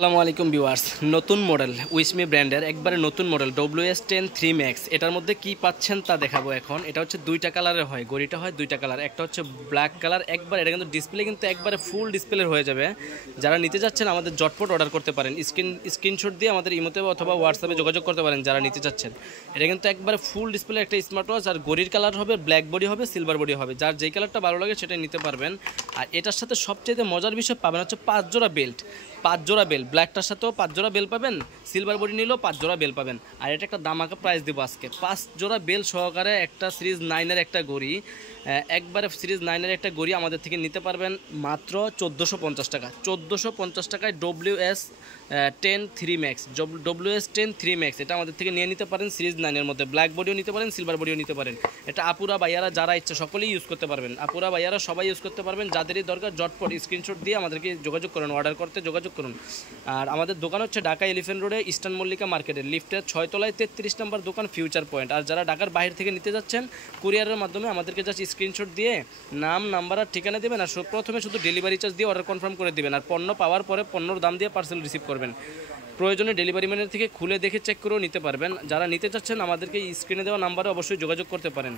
আসসালামু আলাইকুম ভিউয়ার্স, নতুন মডেল উইসমি ব্র্যান্ডের একবারে নতুন মডেল WS10 3 ম্যাক্স। এটার মধ্যে কি পাচ্ছেন তা দেখাবো এখন। এটা হচ্ছে দুইটা কালারের হয়, গড়িটা হয় দুইটা কালার। একটা হচ্ছে ব্ল্যাক কালার, একবার এটা কিন্তু ডিসপ্লে কিন্তু একবারে ফুল ডিসপ্লের হয়ে যাবে। যারা নিতে যাচ্ছেন আমাদের জটপট অর্ডার করতে পারেন, স্ক্রিনশট দিয়ে আমাদের ইমোতে অথবা হোয়াটসঅ্যাপে যোগাযোগ করতে পারেন যারা নিতে চাচ্ছেন। এটা কিন্তু একবারে ফুল ডিসপ্লে একটা স্মার্ট ওয়াচ, আর গড়ির কালার হবে ব্ল্যাক বডি হবে, সিলভার বডি হবে। যার যেই কালারটা ভালো লাগে সেটাই নিতে পারবেন। আর এটার সাথে সবচেয়ে মজার বিষয় পাবেন হচ্ছে 5 জোড়া বেল্ট। 5 জোড়া বেল, ব্ল্যাকটার সাথেও 5 জোড়া বেল পাবেন, সিলভার বডি নিলেও 5 জোড়া বেল পাবেন। আর এটা একটা দামাকা প্রাইস দেবো আজকে, 5 জোড়া বেল সহকারে একটা সিরিজ 9-এর একটা ঘড়ি, একবারে সিরিজ 9-এর একটা ঘড়ি আমাদের থেকে নিতে পারবেন মাত্র 1450 টাকা। 1450 টাকায় WS10 3 ম্যাক্স, WS10 3 ম্যাক্স এটা আমাদের থেকে নিয়ে নিতে পারেন। সিরিজ 9-এর মধ্যে ব্ল্যাক বডিও নিতে পারেন, সিলভার বডিও নিতে পারেন। এটা আপুরা ভাইয়ারা যারা ইচ্ছা সকলেই ইউজ করতে পারবেন, আপুরা ভাইয়ারা সবাই ইউজ করতে পারবেন। যাদেরই দরকার জটপট স্ক্রিনশট দিয়ে আমাদেরকে যোগাযোগ করুন, অর্ডার করতে যোগাযোগ করুন। আর আমাদের দোকান হচ্ছে ঢাকা এলিফ্যান্ট রোডে ইস্টার্ন মল্লিকা মার্কেটের লিফটের 6 তলায় 33 নম্বর দোকান, ফিউচার পয়েন্ট। আর যারা ঢাকার বাইরে থেকে নিতে যাচ্ছেন কুরিয়ারের মাধ্যমে আমাদেরকে জাস্ট স্ক্রিনশট দিয়ে নাম, নাম্বার আর ঠিকানা দেবেন। আর প্রথমে শুধু ডেলিভারি চার্জ দিয়ে অর্ডার কনফার্ম করে দেবেন, আর পণ্য পাওয়ার পরে পণ্যর দাম দিয়ে পার্সেল রিসিভ করবেন। প্রয়োজনে ডেলিভারি ম্যানের থেকে খুলে দেখে চেক করেও নিতে পারবেন। যারা নিতে চাচ্ছেন আমাদেরকে স্ক্রিনে দেওয়া নাম্বারে অবশ্যই যোগাযোগ করতে পারেন।